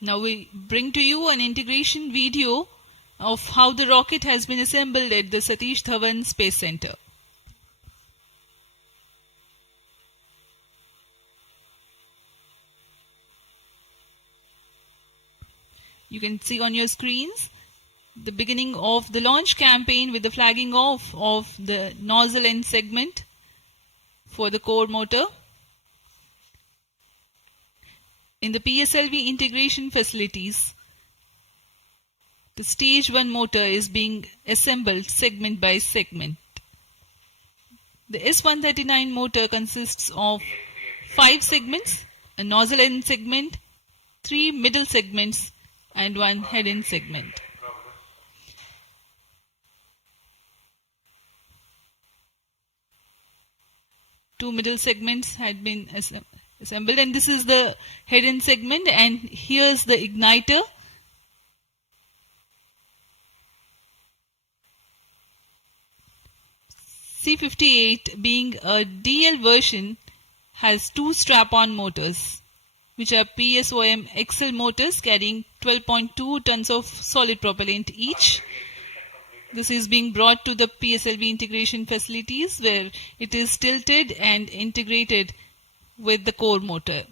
Now we bring to you an integration video of how the rocket has been assembled at the Satish Dhawan Space Center. You can see on your screens the beginning of the launch campaign with the flagging off of the nozzle end segment for the core motor. In the PSLV integration facilities, the stage 1 motor is being assembled segment by segment. The S139 motor consists of 5 segments, a nozzle end segment, 3 middle segments and 1 head end segment. Two middle segments had been assembled, and this is the head end segment, and here's the igniter. C58 being a DL version has 2 strap-on motors, which are PSOM XL motors carrying 12.2 tons of solid propellant each. This is being brought to the PSLV integration facilities where it is tilted and integrated with the core motor.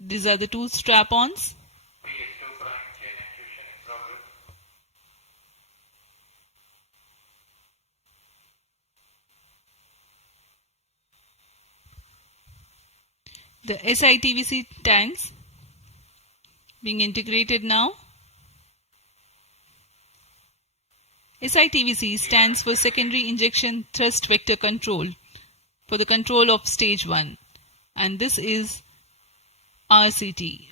These are the 2 strap-ons. The SITVC tanks being integrated now. SITVC stands for Secondary Injection Thrust Vector Control for the control of stage 1, and this is RCT,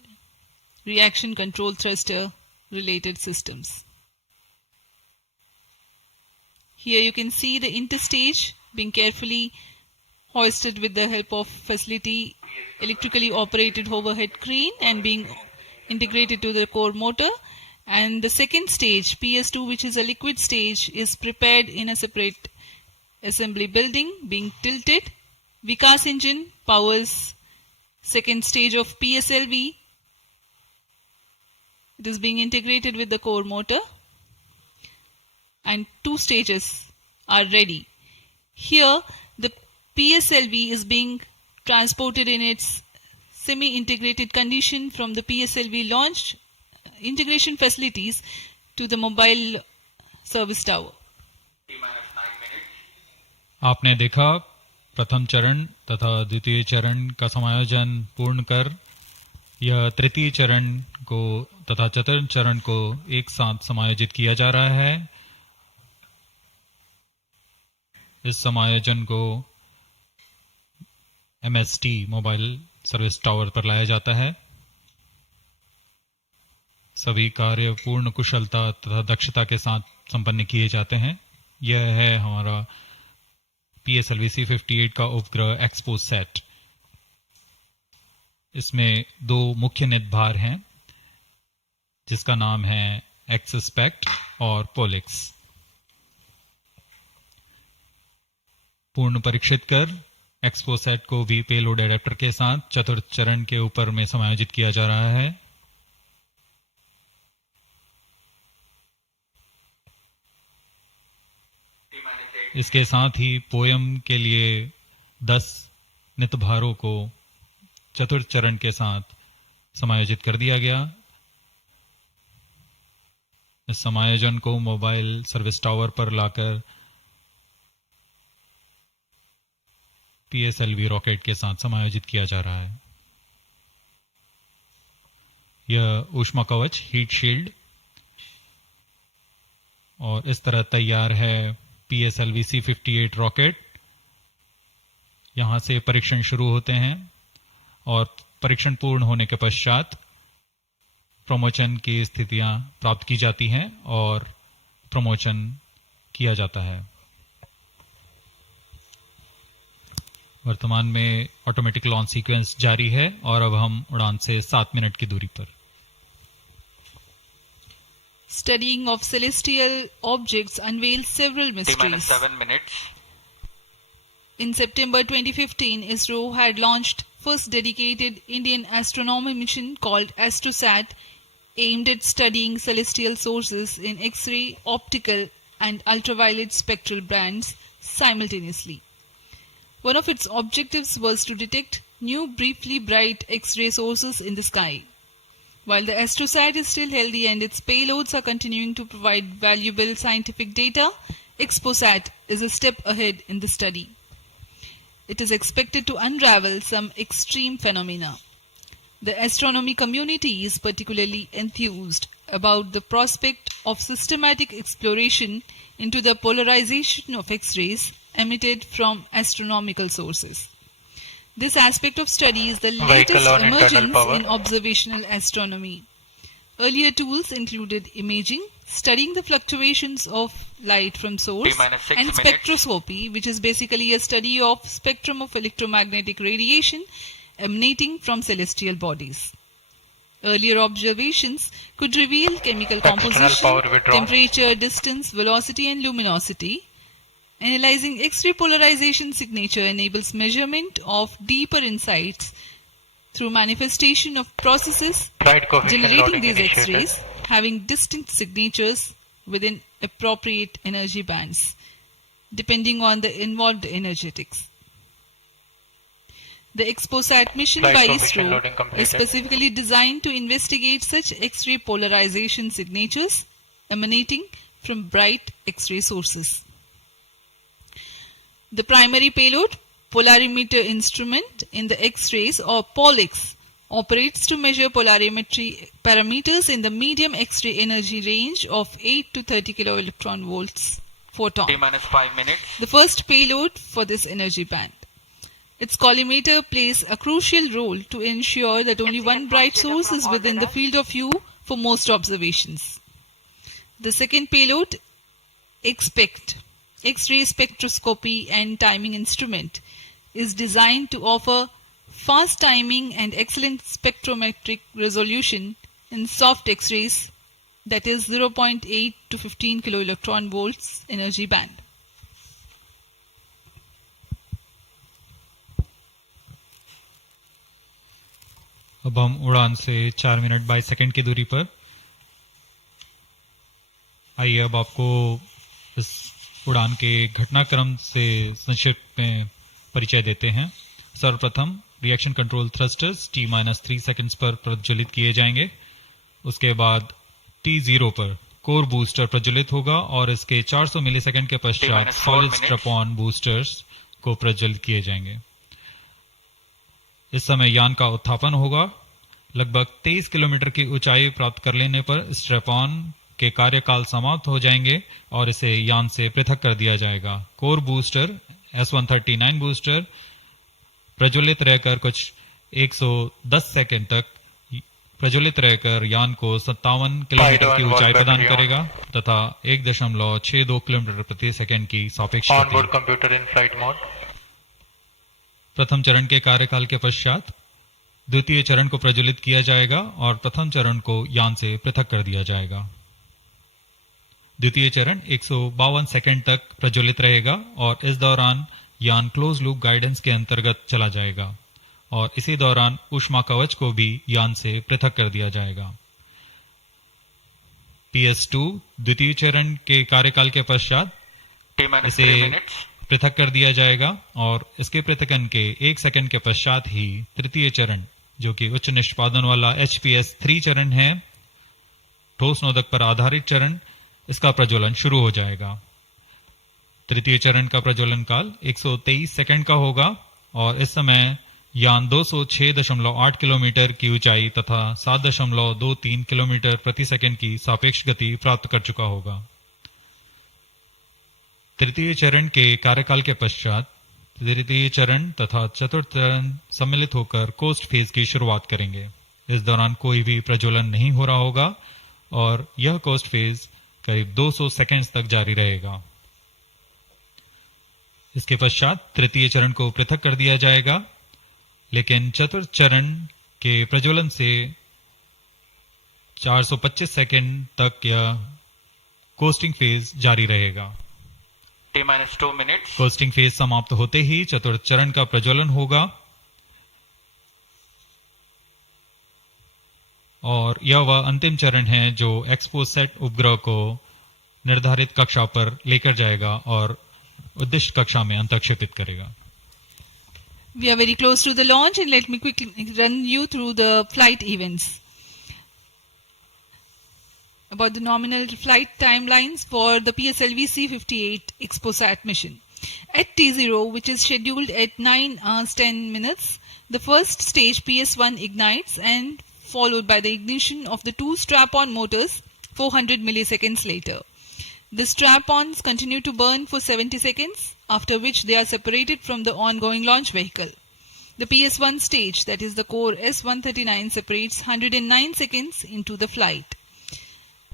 Reaction Control Thruster Related Systems. Here you can see the interstage being carefully hoisted with the help of facility electrically operated overhead crane and being integrated to the core motor. And the second stage, PS2, which is a liquid stage, is prepared in a separate assembly building being tilted. Vikas engine powers second stage of PSLV. It is being integrated with the core motor, and 2 stages are ready. Here the PSLV is being transported in its semi-integrated condition from the PSLV launch integration facilities to the mobile service tower. आपने देखा प्रथम चरण तथा द्वितीय चरण का समायोजन पूर्ण कर यह तृतीय चरण को तथा चतुर्थ चरण को एक साथ समायोजित किया जा रहा है। इस समायोजन को MST मोबाइल सर्विस टावर पर लाया जाता है। सभी कार्य पूर्ण कुशलता तथा दक्षता के साथ संपन्न किए जाते हैं। यह है हमारा PSLV-C58 का उपग्रह XPoSAT। इसमें 2 मुख्य निदभार हैं जिसका नाम है XSPECT और POLIX। पूर्ण परीक्षित कर XPoSAT को भी पेलोड एडेप्टर के साथ चतुर्थ चरण के ऊपर में समायोजित किया जा रहा है। इसके साथ ही पोयम के लिए 10 नितभारों को चतुर्थ चरण के साथ समायोजित कर दिया गया। इस समायोजन को मोबाइल सर्विस टावर पर लाकर PSLV रॉकेट के साथ समायोजित किया जा रहा है। यह ऊष्मा कवच हीट शील्ड और इस तरह तैयार है PSLV-C58 रॉकेट। यहां से परीक्षण शुरू होते हैं और परीक्षण पूर्ण होने के पश्चात प्रमोशन की स्थितियां प्राप्त की जाती हैं और प्रमोशन किया जाता है। वर्तमान में ऑटोमेटिक लॉन्च सीक्वेंस जारी है और अब हम उड़ान से 7 मिनट की दूरी पर। Studying of celestial objects unveils several mysteries. 7 minutes. In September 2015, ISRO had launched first dedicated Indian astronomy mission called AstroSat, aimed at studying celestial sources in X-ray, optical and ultraviolet spectral bands simultaneously. One of its objectives was to detect new briefly bright X-ray sources in the sky. While the AstroSat is still healthy and its payloads are continuing to provide valuable scientific data, XPoSAT is a step ahead in the study. It is expected to unravel some extreme phenomena. The astronomy community is particularly enthused about the prospect of systematic exploration into the polarization of X-rays emitted from astronomical sources. This aspect of study is the latest emergence in observational astronomy. Earlier tools included imaging, studying the fluctuations of light from source, and spectroscopy, which is basically a study of spectrum of electromagnetic radiation emanating from celestial bodies. Earlier observations could reveal chemical composition, temperature, distance, velocity and luminosity. Analyzing X-ray polarization signature enables measurement of deeper insights through manifestation of processes generating these X-rays having distinct signatures within appropriate energy bands, depending on the involved energetics. The XPoSAT mission by ISRO is specifically designed to investigate such X-ray polarization signatures emanating from bright X-ray sources. The primary payload, polarimeter instrument in the X-rays or POLIX, operates to measure polarimetry parameters in the medium X-ray energy range of 8 to 30 kiloelectron volts photon. T-5 minutes. The first payload for this energy band. Its collimator plays a crucial role to ensure that only one bright source is within the field of view for most observations. The second payload, XPECT, X-ray spectroscopy and timing instrument, is designed to offer fast timing and excellent spectrometric resolution in soft X-rays, that is 0.8 to 15 kiloelectron volts energy band. अब हम उड़ान से 4 minute 22 second की दूरी पर। आइए अब आपको इस उड़ान के घटनाक्रम से संक्षिप्त में परिचय देते हैं। सर्वप्रथम reaction control thrusters T-3 seconds पर प्रज्वलित किए जाएंगे। उसके बाद T0 पर कोर बूस्टर प्रज्वलित होगा और इसके 400 मिलीसेकंड के पश्चात सॉलिड स्ट्रैप-ऑन बूस्टर्स को प्रज्वलित किए जाएंगे। इस समय यान का उत्थापन होगा। लगभग 23 किलोमीटर की ऊंचाई प्राप्त कर लेने पर स्ट्रैप-ऑन के कार्यकाल समाप्त हो जाएंगे और इसे यान से पृथक कर दिया जाएगा। कोर बूस्टर S139 बूस्टर प्रज्वलित रहकर कुछ 110 सेकंड तक प्रज्वलित रहकर यान को 57 किलोमीटर की ऊंचाई प्रदान करेगा तथा 1.62 किलोमीटर प्रति सेकंड की सापेक्ष गति। प्रथम चरण के कार्यकाल के पश्चात द्वितीय चरण को प्रज्वलित किया जाएगा और प्रथम चरण को यान से पृथक कर दिया जाएगा। द्वितीय चरण 152 सेकंड तक प्रज्वलित रहेगा और इस दौरान यान क्लोज लूप गाइडेंस के अंतर्गत चला जाएगा और इसी दौरान ऊष्मा कवच को भी यान से पृथक कर दिया जाएगा। PS2 द्वितीय चरण के कार्यकाल के पश्चात इसे पृथक कर दिया जाएगा और इसके पृथकन के 1 सेकंड के पश्चात ही तृतीय चरण, जो कि उच्च निष्पादन वाला HPS3 चरण है, ठोस नोदक पर आधारित चरण, इसका प्रज्वलन शुरू हो जाएगा। तृतीय चरण का प्रज्वलन काल 123 सेकंड का होगा और इस समय यान 206.8 किलोमीटर की ऊंचाई तथा 7.23 किलोमीटर प्रति सेकंड की सापेक्ष गति प्राप्त कर चुका होगा। तृतीय चरण के कार्यकाल के पश्चात तृतीय चरण तथा चतुर्थ चरण सम्मिलित होकर कोस्ट फेज की शुरुआत करेंगे। इस दौरान कोई भी प्रज्वलन नहीं हो रहा होगा और यह कोस्ट फेज करीब 200 सेकंड्स तक जारी रहेगा। इसके पश्चात तृतीय चरण को पृथक कर दिया जाएगा, लेकिन चतुर्थ चरण के प्रज्वलन से 425 सेकंड तक यह कोस्टिंग फेज जारी रहेगा। T-2 minutes. कोस्टिंग फेज समाप्त होते ही चतुर्थ चरण का प्रज्वलन होगा। और यह वह अंतिम चरण है जो एक्सपोसैट उपग्रह को निर्धारित कक्षा पर लेकर जाएगा और उद्दिष्ट कक्षा में अंतक्षेपित करेगा. We are very close to the launch, and let me quickly run you through the flight events. About the nominal flight timelines for the PSLV-C58 XPoSAT mission. At T0, which is scheduled at 9 hours 10 minutes, the first stage PS1 ignites and followed by the ignition of the two strap-on motors 400 milliseconds later. The strap-ons continue to burn for 70 seconds, after which they are separated from the ongoing launch vehicle. The PS1 stage, that is the core S139, separates 109 seconds into the flight.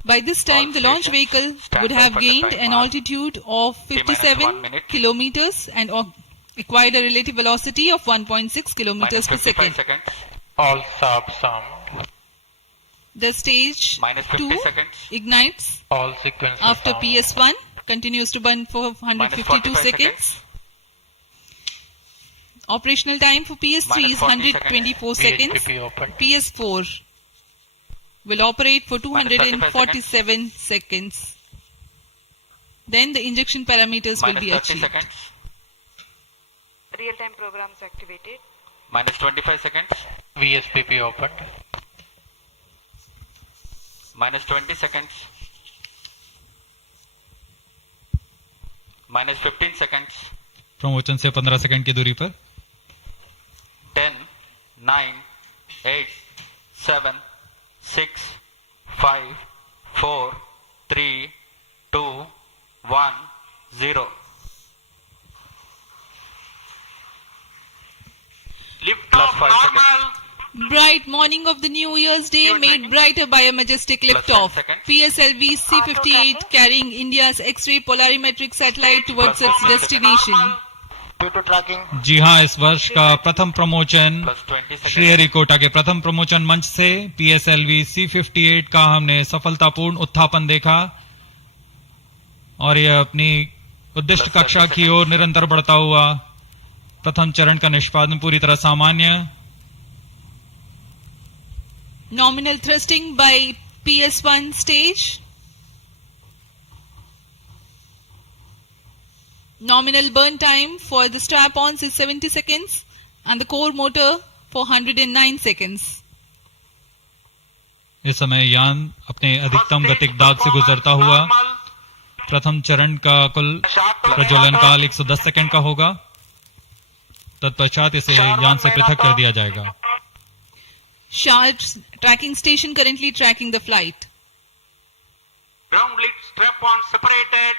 By this time, the launch vehicle would have gained an altitude of 57 kilometers and acquired a relative velocity of 1.6 kilometers per second. All subs sum. The stage 2 ignites All sequences after sum. PS1, continues to burn for 152 seconds. Operational time for PS3 is 124 seconds. VHPP open. PS4 will operate for 247 seconds. Then the injection parameters will be achieved. seconds. Real-time programs activated. Minus 25 seconds. VSPP opened. Minus 20 seconds. Minus 15 seconds. प्रमोचन से 15 second की दूरी पर 10, 9, 8, 7, 6, 5, 4, 3, 2, 1, 0. Lift Plus off 5 normal. Bright morning of the New Year's Day made brighter by a majestic liftoff. seconds. PSLV-C58 carrying India's X-ray polarimetric satellite towards its destination. Due to tracking. जी हाँ, इस वर्ष का प्रथम प्रमोचन Plus 20 seconds. Sriharikota के प्रथम प्रमोचन मंच से PSLV C58 का हमने सफलतापूर्ण उत्थापन देखा और यह अपनी उद्दिष्ट कक्षा की ओर निरंतर बढ़ता हुआ. प्रथम चरण का निष्पादन पूरी तरह सामान्य. Nominal thrusting by PS1 stage. Nominal burn time for the strap-ons is 70 seconds and the core motor for 109 seconds. इस समय यान अपने अधिकतम गतिक दाब से गुजरता हुआ. प्रथम चरण का कुल प्रज्वलन काल 110 सेकंड का होगा. तत्पश्चात इसे यान से पृथक कर दिया जाएगा. Sharp tracking station currently tracking the flight. Ground lead strap on separated.